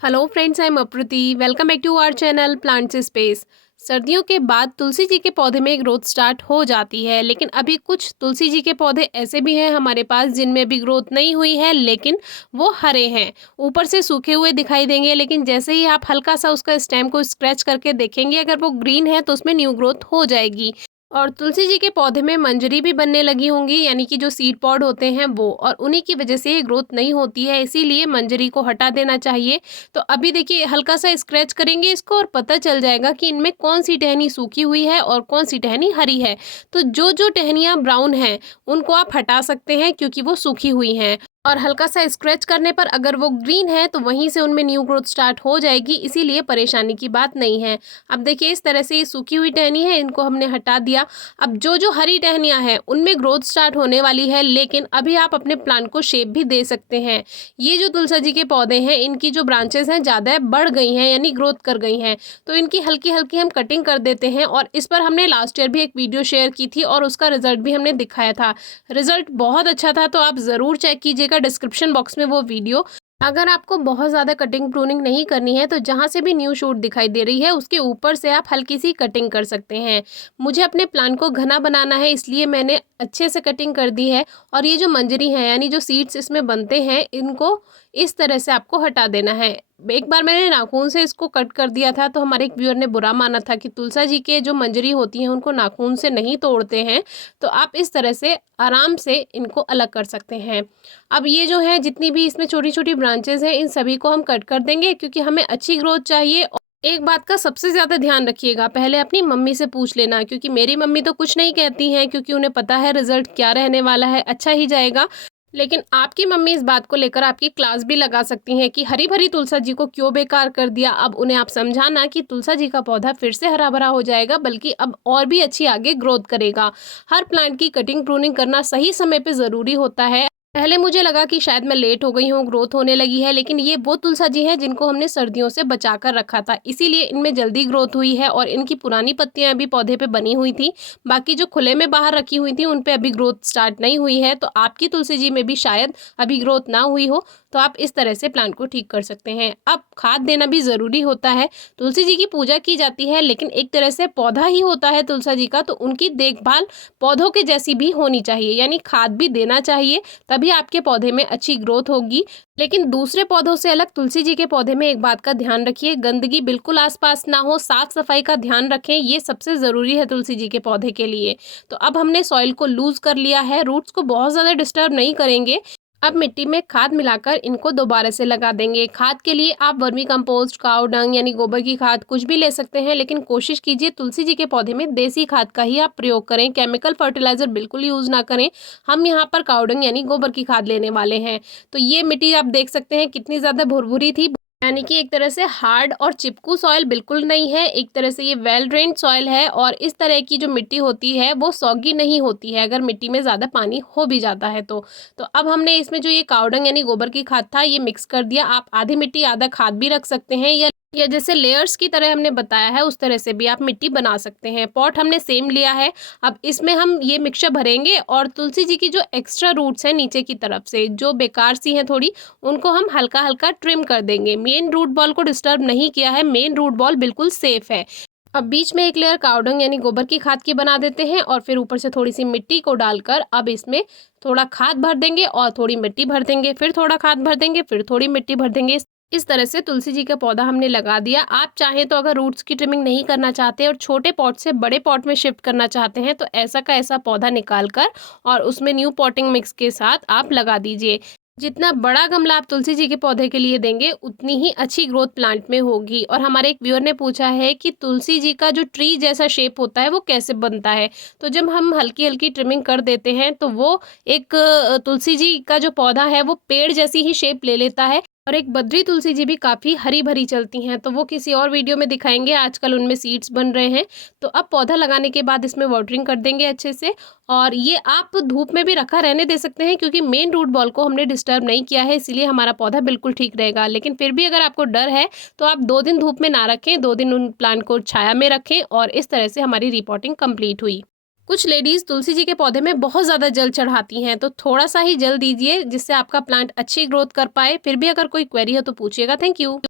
Hello friends, I am Apruti. Welcome back to our channel plants space. सर्दियों के बाद तुलसी जी के पौधे में ग्रोथ स्टार्ट हो जाती है, लेकिन अभी कुछ तुलसी जी के पौधे ऐसे भी हैं हमारे पास जिनमें अभी ग्रोथ नहीं हुई है, लेकिन वो हरे हैं। ऊपर से सूखे हुए दिखाई देंगे, लेकिन जैसे ही आप हल्का सा उसका स्टेम को स्क्रैच करके देखेंगे, अगर वो ग्रीन है तो उसमें न्यू ग्रोथ हो जाएगी। और तुलसी जी के पौधे में मंजरी भी बनने लगी होंगी, यानी कि जो सीड पॉड होते हैं वो, और उन्हीं की वजह से ये ग्रोथ नहीं होती है, इसीलिए मंजरी को हटा देना चाहिए। तो अभी देखिए हल्का सा स्क्रैच करेंगे इसको और पता चल जाएगा कि इनमें कौन सी टहनी सूखी हुई है और कौन सी टहनी हरी है। तो जो जो टहनियाँ ब्राउन हैं उनको आप हटा सकते हैं क्योंकि वो सूखी हुई हैं। और हल्का सा स्क्रैच करने पर अगर वो ग्रीन है तो वहीं से उनमें न्यू ग्रोथ स्टार्ट हो जाएगी, इसीलिए परेशानी की बात नहीं है। अब देखिए इस तरह से ये सूखी हुई टहनी है, इनको हमने हटा दिया। अब जो जो हरी टहनियाँ हैं उनमें ग्रोथ स्टार्ट होने वाली है, लेकिन अभी आप अपने प्लांट को शेप भी दे सकते हैं। ये जो तुलसी जी के पौधे हैं इनकी जो ब्रांचेस हैं ज़्यादा बढ़ गई हैं, यानी ग्रोथ कर गई हैं, तो इनकी हल्की हल्की हम कटिंग कर देते हैं। और इस पर हमने लास्ट ईयर भी एक वीडियो शेयर की थी और उसका रिजल्ट भी हमने दिखाया था। रिजल्ट बहुत अच्छा था, तो आप ज़रूर चेक कीजिएगा डिस्क्रिप्शन बॉक्स में वो वीडियो। अगर आपको बहुत ज़्यादा कटिंग प्रूनिंग नहीं करनी है तो जहाँ से भी न्यू शूट दिखाई दे रही है उसके ऊपर से आप हल्की सी कटिंग कर सकते हैं। मुझे अपने प्लांट को घना बनाना है, इसलिए मैंने अच्छे से कटिंग कर दी है। और ये जो मंजरी है, यानी जो सीड्स इसमें बनते हैं, इनको इस तरह से आपको हटा देना है। एक बार मैंने नाखून से इसको कट कर दिया था, तो हमारे एक व्यूअर ने बुरा माना था कि तुलसा जी के जो मंजरी होती हैं उनको नाखून से नहीं तोड़ते हैं। तो आप इस तरह से आराम से इनको अलग कर सकते हैं। अब ये जो है जितनी भी इसमें छोटी छोटी ब्रांचेस हैं इन सभी को हम कट कर देंगे, क्योंकि हमें अच्छी ग्रोथ चाहिए। और एक बात का सबसे ज़्यादा ध्यान रखिएगा, पहले अपनी मम्मी से पूछ लेना, क्योंकि मेरी मम्मी तो कुछ नहीं कहती हैं, क्योंकि उन्हें पता है रिजल्ट क्या रहने वाला है, अच्छा ही जाएगा। लेकिन आपकी मम्मी इस बात को लेकर आपकी क्लास भी लगा सकती हैं कि हरी भरी तुलसा जी को क्यों बेकार कर दिया। अब उन्हें आप समझाना कि तुलसा जी का पौधा फिर से हरा भरा हो जाएगा, बल्कि अब और भी अच्छी आगे ग्रोथ करेगा। हर प्लांट की कटिंग प्रूनिंग करना सही समय पे ज़रूरी होता है। पहले मुझे लगा कि शायद मैं लेट हो गई हूँ, ग्रोथ होने लगी है, लेकिन ये वो तुलसा जी हैं जिनको हमने सर्दियों से बचा कर रखा था, इसीलिए इनमें जल्दी ग्रोथ हुई है। और इनकी पुरानी पत्तियां अभी पौधे पे बनी हुई थी, बाकी जो खुले में बाहर रखी हुई थी उन पे अभी ग्रोथ स्टार्ट नहीं हुई है। तो आपकी तुलसी जी में भी शायद अभी ग्रोथ ना हुई हो, तो आप इस तरह से प्लांट को ठीक कर सकते हैं। अब खाद देना भी ज़रूरी होता है। तुलसी जी की पूजा की जाती है, लेकिन एक तरह से पौधा ही होता है तुलसा जी का, तो उनकी देखभाल पौधों के जैसी भी होनी चाहिए, यानी खाद भी देना चाहिए, तभी आपके पौधे में अच्छी ग्रोथ होगी। लेकिन दूसरे पौधों से अलग तुलसी जी के पौधे में एक बात का ध्यान रखिए, गंदगी बिल्कुल आसपास ना हो, साफ सफाई का ध्यान रखें, ये सबसे ज़रूरी है तुलसी जी के पौधे के लिए। तो अब हमने सॉइल को लूज कर लिया है, रूट्स को बहुत ज़्यादा डिस्टर्ब नहीं करेंगे। अब मिट्टी में खाद मिलाकर इनको दोबारा से लगा देंगे। खाद के लिए आप वर्मी कंपोस्ट, काऊ डंग यानी गोबर की खाद कुछ भी ले सकते हैं, लेकिन कोशिश कीजिए तुलसी जी के पौधे में देसी खाद का ही आप प्रयोग करें, केमिकल फर्टिलाइजर बिल्कुल यूज़ ना करें। हम यहाँ पर काऊ डंग यानी गोबर की खाद लेने वाले हैं। तो ये मिट्टी आप देख सकते हैं कितनी ज़्यादा भुरभुरी थी, यानी कि एक तरह से हार्ड और चिपकू सॉइल बिल्कुल नहीं है, एक तरह से ये वेल ड्रेन्ड सॉइल है। और इस तरह की जो मिट्टी होती है वो सॉगी नहीं होती है अगर मिट्टी में ज़्यादा पानी हो भी जाता है तो अब हमने इसमें जो ये काऊ डंग यानी गोबर की खाद था ये मिक्स कर दिया। आप आधी मिट्टी आधा खाद भी रख सकते हैं, या जैसे लेयर्स की तरह हमने बताया है उस तरह से भी आप मिट्टी बना सकते हैं। पॉट हमने सेम लिया है। अब इसमें हम ये मिक्सचर भरेंगे और तुलसी जी की जो एक्स्ट्रा रूट्स हैं नीचे की तरफ से जो बेकार सी हैं थोड़ी, उनको हम हल्का हल्का ट्रिम कर देंगे। मेन रूट बॉल को डिस्टर्ब नहीं किया है, मेन रूट बॉल बिल्कुल सेफ है। अब बीच में एक लेयर काऊ डंग यानी गोबर की खाद की बना देते हैं और फिर ऊपर से थोड़ी सी मिट्टी को डालकर अब इसमें थोड़ा खाद भर देंगे और थोड़ी मिट्टी भर देंगे, फिर थोड़ा खाद भर देंगे, फिर थोड़ी मिट्टी भर देंगे। इस तरह से तुलसी जी का पौधा हमने लगा दिया। आप चाहें तो अगर रूट्स की ट्रिमिंग नहीं करना चाहते और छोटे पॉट से बड़े पॉट में शिफ्ट करना चाहते हैं तो ऐसा का ऐसा पौधा निकाल कर और उसमें न्यू पॉटिंग मिक्स के साथ आप लगा दीजिए। जितना बड़ा गमला आप तुलसी जी के पौधे के लिए देंगे उतनी ही अच्छी ग्रोथ प्लांट में होगी। और हमारे एक व्यूअर ने पूछा है कि तुलसी जी का जो ट्री जैसा शेप होता है वो कैसे बनता है। तो जब हम हल्की हल्की ट्रिमिंग कर देते हैं तो वो एक तुलसी जी का जो पौधा है वो पेड़ जैसी ही शेप ले लेता है। और एक बद्री तुलसी जी भी काफ़ी हरी भरी चलती हैं, तो वो किसी और वीडियो में दिखाएंगे, आजकल उनमें सीड्स बन रहे हैं। तो अब पौधा लगाने के बाद इसमें वाटरिंग कर देंगे अच्छे से। और ये आप धूप में भी रखा रहने दे सकते हैं, क्योंकि मेन रूट बॉल को हमने डिस्टर्ब नहीं किया है, इसीलिए हमारा पौधा बिल्कुल ठीक रहेगा। लेकिन फिर भी अगर आपको डर है तो आप 2 दिन धूप में ना रखें, 2 दिन उन प्लांट को छाया में रखें। और इस तरह से हमारी रिपोर्टिंग कंप्लीट हुई। कुछ लेडीज़ तुलसी जी के पौधे में बहुत ज़्यादा जल चढ़ाती हैं, तो थोड़ा सा ही जल दीजिए जिससे आपका प्लांट अच्छी ग्रोथ कर पाए। फिर भी अगर कोई क्वेरी हो तो पूछिएगा। Thank you.